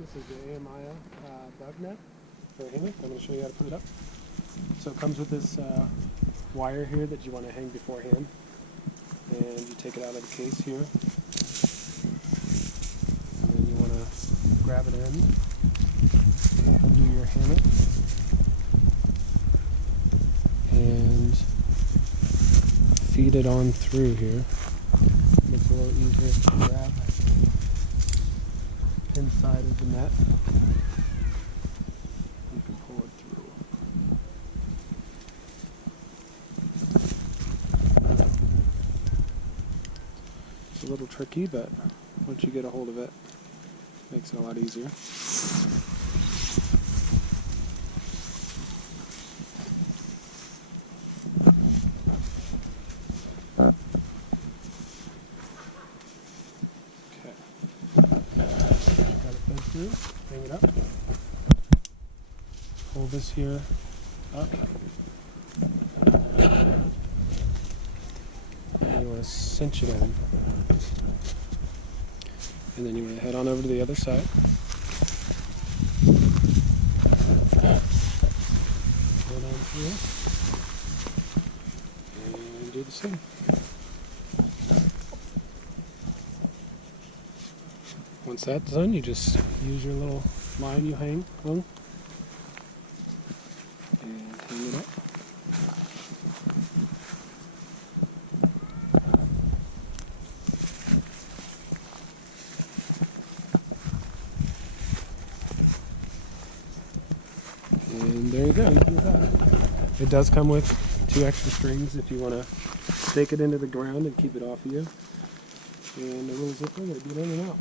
everyone, this is the AYAMAYA Bug Net for a hammock. I'm going to show you how to put it up. So it comes with this wire here that you want to hang beforehand, and you take it out of the case here, and then you want to grab it in, undo your hammock, and feed it on through here. Makes it a little easier to grab inside of the net. You can pull it through. It's a little tricky, but once you get a hold of it, it makes it a lot easier. Through, hang it up, pull this here up, and you want to cinch it in, and then you want to head on over to the other side, head on through, and do the same. Once that's done, you just use your little line you hung and hang it up. And there you go. It does come with 2 extra strings if you want to stake it into the ground and keep it off of you. And a little zipper that you get in and out.